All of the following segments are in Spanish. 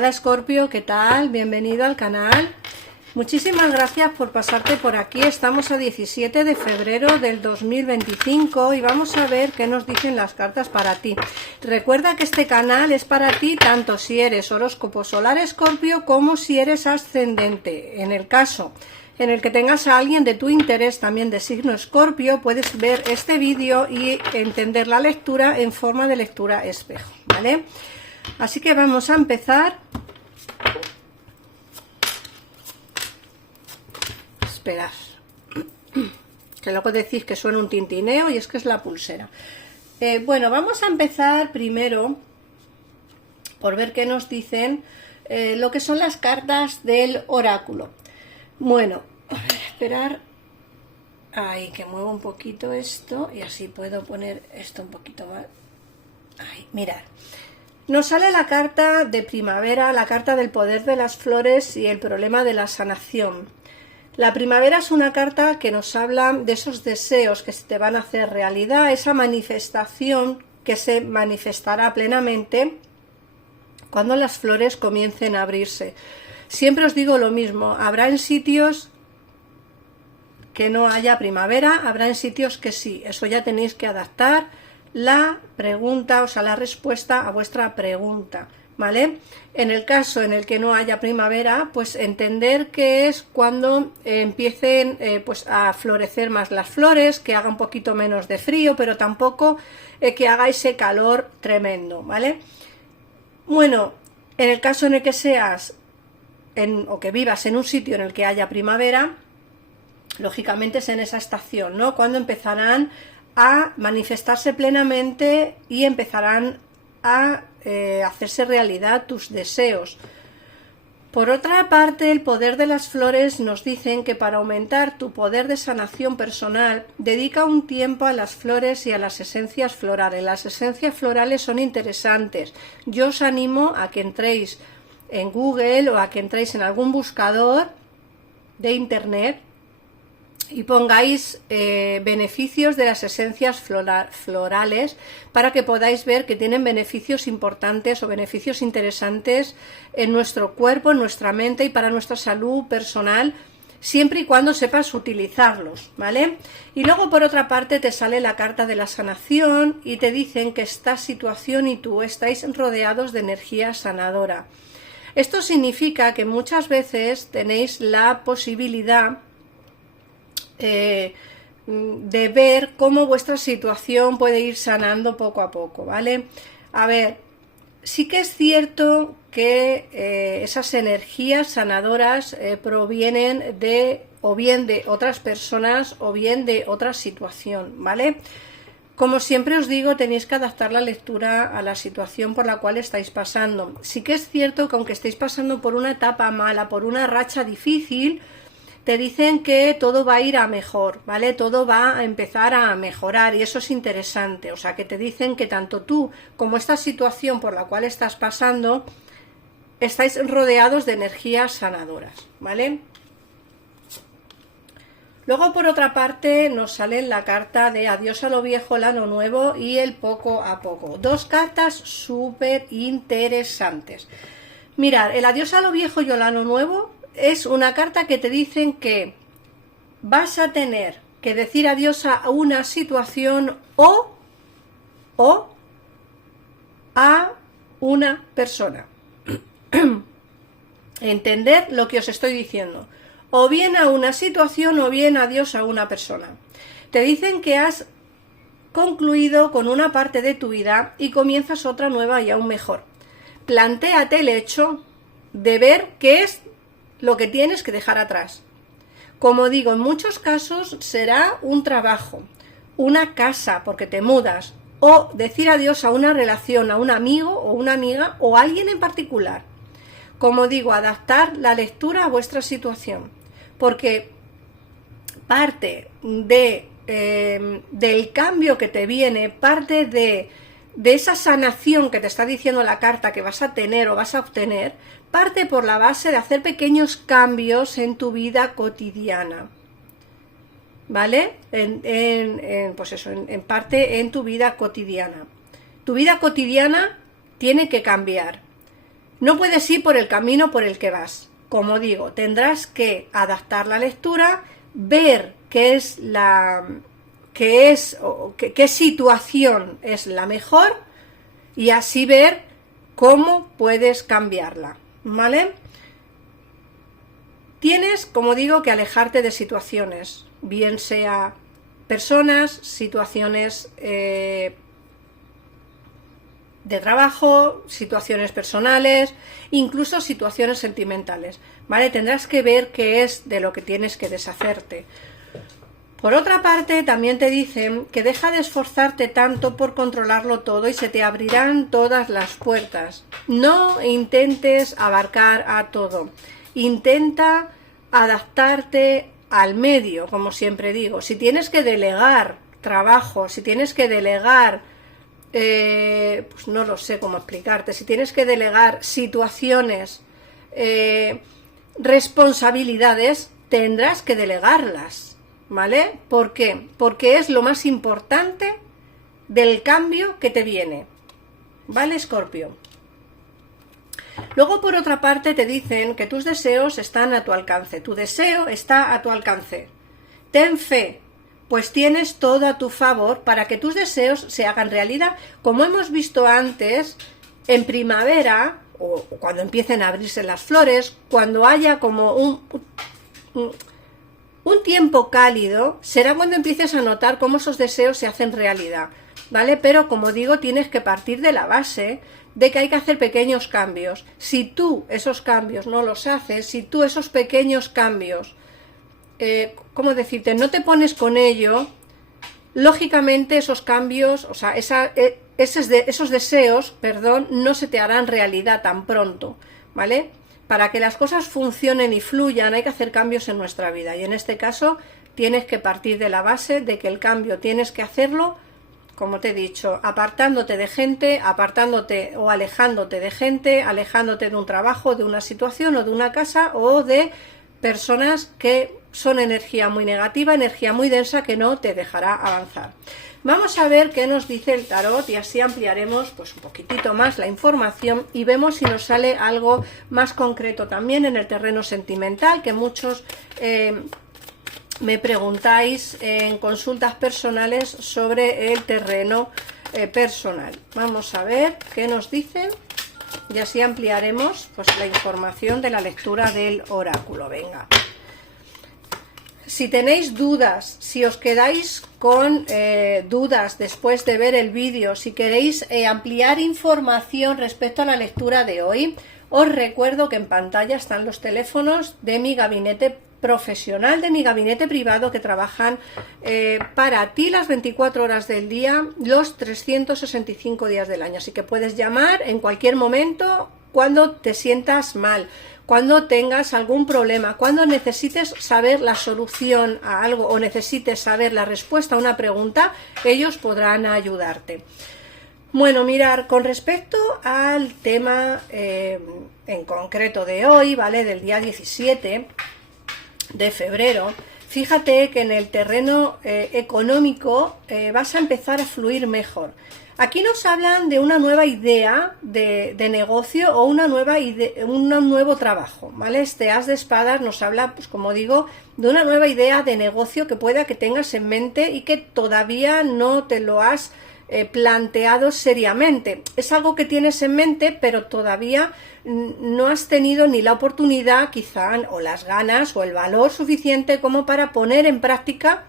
Hola Escorpio, ¿qué tal? Bienvenido al canal. Muchísimas gracias por pasarte por aquí. Estamos a 17 de febrero del 2025 y vamos a ver qué nos dicen las cartas para ti. Recuerda que este canal es para ti tanto si eres horóscopo solar Escorpio como si eres ascendente. En el caso en el que tengas a alguien de tu interés también de signo Escorpio, puedes ver este vídeo y entender la lectura en forma de lectura espejo, ¿vale? Así que vamos a empezar. Esperad, que luego decís que suena un tintineo y es que es la pulsera. Bueno, vamos a empezar primero por ver qué nos dicen lo que son las cartas del oráculo. Bueno, a ver, esperar. Ahí, que muevo un poquito esto y así puedo poner esto un poquito más. Ahí, mirad. Nos sale la carta de primavera, la carta del poder de las flores y el problema de la sanación. La primavera es una carta que nos habla de esos deseos que se te van a hacer realidad, esa manifestación que se manifestará plenamente cuando las flores comiencen a abrirse. Siempre os digo lo mismo, habrá en sitios que no haya primavera, habrá en sitios que sí, eso ya tenéis que adaptar la pregunta, o sea, la respuesta a vuestra pregunta, ¿vale? En el caso en el que no haya primavera, pues entender que es cuando empiecen pues a florecer más las flores, que haga un poquito menos de frío, pero tampoco que haga ese calor tremendo, ¿vale? Bueno, en el caso en el que seas o que vivas en un sitio en el que haya primavera, lógicamente es en esa estación, ¿no? Cuando empezarán a manifestarse plenamente y empezarán a hacerse realidad tus deseos. Por otra parte, el poder de las flores nos dicen que para aumentar tu poder de sanación personal, dedica un tiempo a las flores y a las esencias florales. Las esencias florales son interesantes. Yo os animo a que entréis en Google o a que entréis en algún buscador de internet y pongáis beneficios de las esencias florales para que podáis ver que tienen beneficios importantes o beneficios interesantes en nuestro cuerpo, en nuestra mente y para nuestra salud personal, siempre y cuando sepas utilizarlos, ¿vale? Y luego por otra parte te sale la carta de la sanación y te dicen que esta situación y tú estáis rodeados de energía sanadora. Esto significa que muchas veces tenéis la posibilidad de ver cómo vuestra situación puede ir sanando poco a poco, ¿vale? A ver, sí que es cierto que esas energías sanadoras provienen de o bien de otras personas o bien de otra situación, ¿vale? Como siempre os digo, tenéis que adaptar la lectura a la situación por la cual estáis pasando. Sí que es cierto que aunque estéis pasando por una etapa mala, por una racha difícil, te dicen que todo va a ir a mejor, ¿vale? Todo va a empezar a mejorar y eso es interesante. O sea, que te dicen que tanto tú como esta situación por la cual estás pasando, estáis rodeados de energías sanadoras, ¿vale? Luego, por otra parte, nos sale la carta de adiós a lo viejo, el año nuevo y el poco a poco. Dos cartas súper interesantes. Mirad, el adiós a lo viejo y el año nuevo es una carta que te dicen que vas a tener que decir adiós a una situación o a una persona. Entender lo que os estoy diciendo. O bien a una situación o bien adiós a una persona. Te dicen que has concluido con una parte de tu vida y comienzas otra nueva y aún mejor. Plantéate el hecho de ver qué es lo que tienes que dejar atrás. Como digo, en muchos casos será un trabajo, una casa porque te mudas, o decir adiós a una relación, a un amigo o una amiga o a alguien en particular. Como digo, adaptar la lectura a vuestra situación, porque parte del cambio que te viene, parte de esa sanación que te está diciendo la carta que vas a tener o vas a obtener, parte por la base de hacer pequeños cambios en tu vida cotidiana, ¿vale? Pues eso, en parte en tu vida cotidiana. Tu vida cotidiana tiene que cambiar. no puedes ir por el camino por el que vas. Como digo, tendrás que adaptar la lectura, ver qué situación es la mejor y así ver cómo puedes cambiarla, ¿vale? Tienes, como digo, que alejarte de situaciones, bien sea personas, situaciones de trabajo, situaciones personales, incluso situaciones sentimentales, ¿vale? Tendrás que ver qué es de lo que tienes que deshacerte. Por otra parte, también te dicen que deja de esforzarte tanto por controlarlo todo y se te abrirán todas las puertas. No intentes abarcar a todo. Intenta adaptarte al medio, como siempre digo. Si tienes que delegar trabajo, si tienes que delegar, pues no lo sé cómo explicarte, si tienes que delegar situaciones, responsabilidades, tendrás que delegarlas, ¿vale? ¿Por qué? Porque es lo más importante del cambio que te viene, ¿vale, Escorpio? Luego, por otra parte, te dicen que tus deseos están a tu alcance. Tu deseo está a tu alcance. Ten fe, pues tienes todo a tu favor para que tus deseos se hagan realidad. Como hemos visto antes, en primavera, o cuando empiecen a abrirse las flores, cuando haya como un tiempo cálido, será cuando empieces a notar cómo esos deseos se hacen realidad, ¿vale? Pero, como digo, tienes que partir de la base de que hay que hacer pequeños cambios. Si tú esos cambios no los haces, si tú esos pequeños cambios, ¿cómo decirte?, no te pones con ello, lógicamente esos cambios, o sea, esos deseos, perdón, no se te harán realidad tan pronto, ¿vale? Para que las cosas funcionen y fluyan hay que hacer cambios en nuestra vida y en este caso tienes que partir de la base de que el cambio tienes que hacerlo, como te he dicho, apartándote de gente, apartándote o alejándote de gente, alejándote de un trabajo, de una situación o de una casa o de personas que son energía muy negativa, energía muy densa que no te dejará avanzar. Vamos a ver qué nos dice el tarot y así ampliaremos pues un poquitito más la información y vemos si nos sale algo más concreto también en el terreno sentimental, que muchos me preguntáis en consultas personales sobre el terreno personal. Vamos a ver qué nos dicen y así ampliaremos pues la información de la lectura del oráculo. Venga. Si tenéis dudas, si os quedáis con dudas después de ver el vídeo, si queréis ampliar información respecto a la lectura de hoy, os recuerdo que en pantalla están los teléfonos de mi gabinete profesional, de mi gabinete privado, que trabajan para ti las 24 horas del día, los 365 días del año. Así que puedes llamar en cualquier momento cuando te sientas mal, cuando tengas algún problema, cuando necesites saber la solución a algo o necesites saber la respuesta a una pregunta, ellos podrán ayudarte. Bueno, mirar, con respecto al tema en concreto de hoy, ¿vale? Del día 17 de febrero, fíjate que en el terreno económico vas a empezar a fluir mejor. Aquí nos hablan de una nueva idea de negocio o una nueva idea, un nuevo trabajo, ¿vale? Este as de espadas nos habla, pues como digo, de una nueva idea de negocio que pueda que tengas en mente y que todavía no te lo has planteado seriamente. Es algo que tienes en mente, pero todavía no has tenido ni la oportunidad, quizá, o las ganas o el valor suficiente como para poner en práctica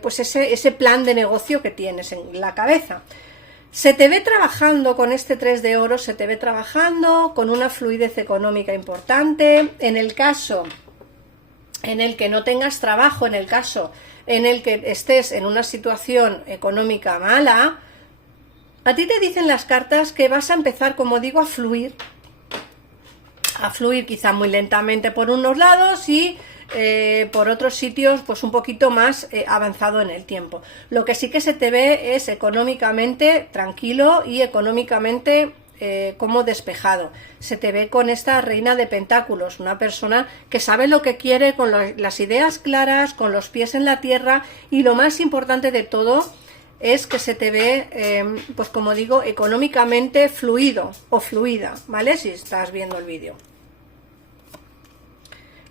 pues ese plan de negocio que tienes en la cabeza. Se te ve trabajando con este 3 de oro, se te ve trabajando con una fluidez económica importante. En el caso en el que no tengas trabajo, en el caso en el que estés en una situación económica mala, a ti te dicen las cartas que vas a empezar, como digo, a fluir quizá muy lentamente por unos lados y por otros sitios pues un poquito más avanzado en el tiempo. Lo que sí que se te ve es económicamente tranquilo y económicamente como despejado. Se te ve con esta reina de pentáculos, una persona que sabe lo que quiere, con las ideas claras, con los pies en la tierra y lo más importante de todo, es que se te ve, pues como digo, económicamente fluido o fluida, ¿vale? Si estás viendo el vídeo.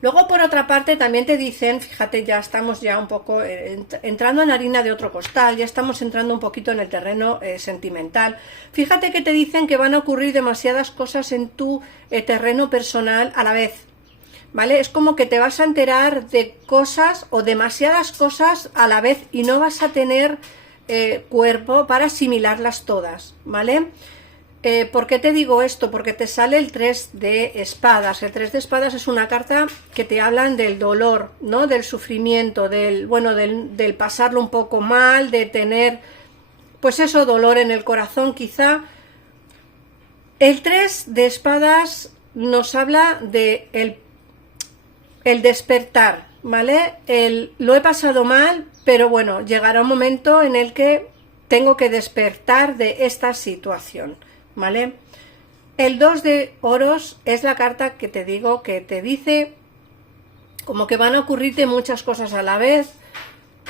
Luego, por otra parte, también te dicen, fíjate, ya estamos ya un poco entrando en harina de otro costal, ya estamos entrando un poquito en el terreno sentimental. Fíjate que te dicen que van a ocurrir demasiadas cosas en tu terreno personal a la vez, ¿vale? Es como que te vas a enterar de cosas o demasiadas cosas a la vez y no vas a tener cuerpo para asimilarlas todas, ¿vale? ¿Por qué te digo esto? Porque te sale el 3 de espadas. El 3 de espadas es una carta que te hablan del dolor, ¿no? Del sufrimiento, del pasarlo un poco mal, de tener, pues eso, dolor en el corazón quizá. El 3 de espadas nos habla de el despertar, ¿vale? Lo he pasado mal, pero bueno, llegará un momento en el que tengo que despertar de esta situación, ¿vale? El 2 de oros es la carta que te digo que te dice como que van a ocurrirte muchas cosas a la vez,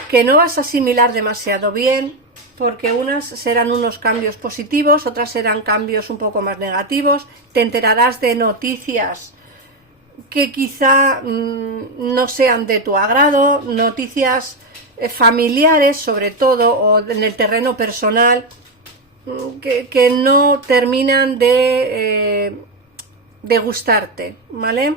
que no vas a asimilar demasiado bien, porque unas serán unos cambios positivos, otras serán cambios un poco más negativos, te enterarás de noticias que quizá no sean de tu agrado, noticias familiares sobre todo, o en el terreno personal, que no terminan de gustarte, ¿vale?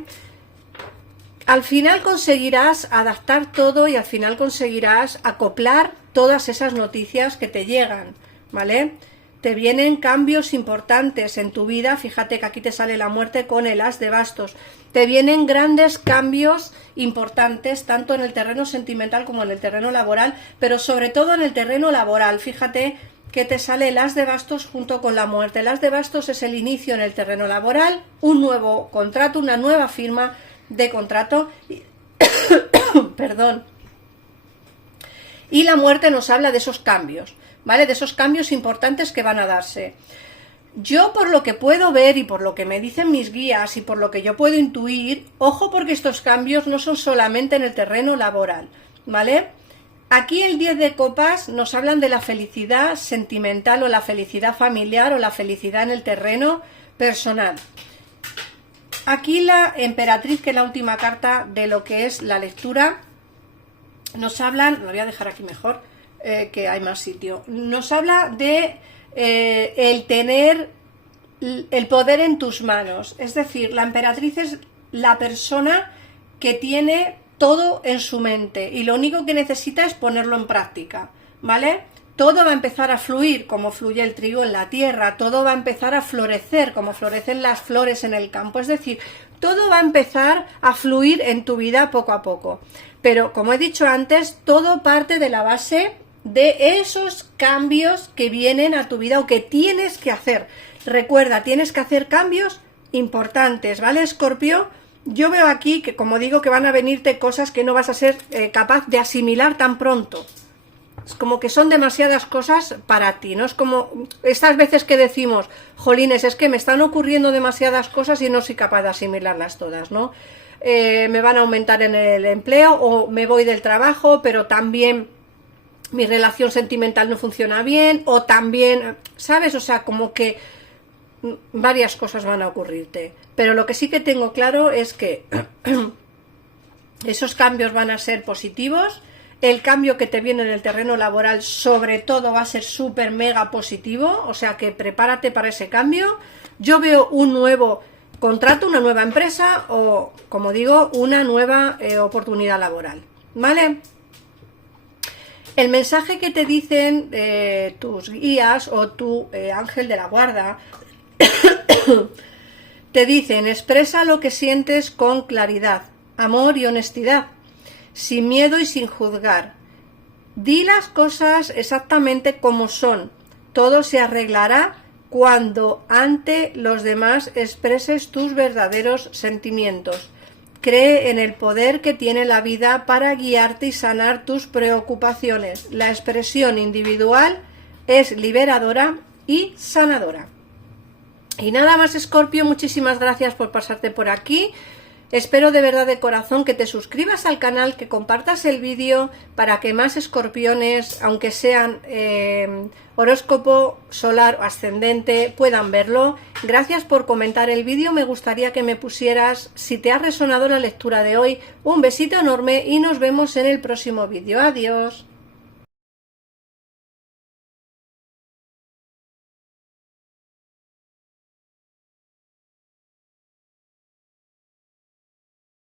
Al final conseguirás adaptar todo y al final conseguirás acoplar todas esas noticias que te llegan, ¿vale? Te vienen cambios importantes en tu vida, fíjate que aquí te sale la muerte con el as de bastos. Te vienen grandes cambios importantes, tanto en el terreno sentimental como en el terreno laboral, pero sobre todo en el terreno laboral. Fíjate que te sale el as de bastos junto con la muerte. El as de bastos es el inicio en el terreno laboral, un nuevo contrato, una nueva firma de contrato. Perdón. Y la muerte nos habla de esos cambios, ¿vale? De esos cambios importantes que van a darse. Yo, por lo que puedo ver y por lo que me dicen mis guías y por lo que yo puedo intuir, ojo, porque estos cambios no son solamente en el terreno laboral, ¿vale? Aquí el 10 de copas nos hablan de la felicidad sentimental o la felicidad familiar o la felicidad en el terreno personal. Aquí la emperatriz, que es la última carta de lo que es la lectura, nos hablan, lo voy a dejar aquí mejor, que hay más sitio, nos habla de el tener el poder en tus manos, es decir, la emperatriz es la persona que tiene todo en su mente y lo único que necesita es ponerlo en práctica, ¿vale? Todo va a empezar a fluir como fluye el trigo en la tierra, todo va a empezar a florecer como florecen las flores en el campo, es decir, todo va a empezar a fluir en tu vida poco a poco, pero como he dicho antes, todo parte de la base de esos cambios que vienen a tu vida o que tienes que hacer. Recuerda, tienes que hacer cambios importantes, ¿vale, Escorpio? Yo veo aquí que, como digo, que van a venirte cosas que no vas a ser capaz de asimilar tan pronto. Es como que son demasiadas cosas para ti, ¿no? Es como estas veces que decimos, jolines, es que me están ocurriendo demasiadas cosas y no soy capaz de asimilarlas todas, ¿no? Me van a aumentar en el empleo o me voy del trabajo, pero también mi relación sentimental no funciona bien, o también, ¿sabes? O sea, como que varias cosas van a ocurrirte. Pero lo que sí que tengo claro es que esos cambios van a ser positivos. El cambio que te viene en el terreno laboral, sobre todo, va a ser súper mega positivo. O sea que prepárate para ese cambio. Yo veo un nuevo contrato, una nueva empresa o, como digo, una nueva oportunidad laboral, ¿vale? El mensaje que te dicen tus guías o tu ángel de la guarda te dicen: expresa lo que sientes con claridad, amor y honestidad, sin miedo y sin juzgar. Di las cosas exactamente como son. Todo se arreglará cuando ante los demás expreses tus verdaderos sentimientos. Cree en el poder que tiene la vida para guiarte y sanar tus preocupaciones. La expresión individual es liberadora y sanadora. Y nada más, Escorpio, muchísimas gracias por pasarte por aquí. Espero de verdad de corazón que te suscribas al canal, que compartas el vídeo para que más escorpiones, aunque sean horóscopo solar o ascendente, puedan verlo. Gracias por comentar el vídeo, me gustaría que me pusieras si te ha resonado la lectura de hoy. Un besito enorme y nos vemos en el próximo vídeo. Adiós.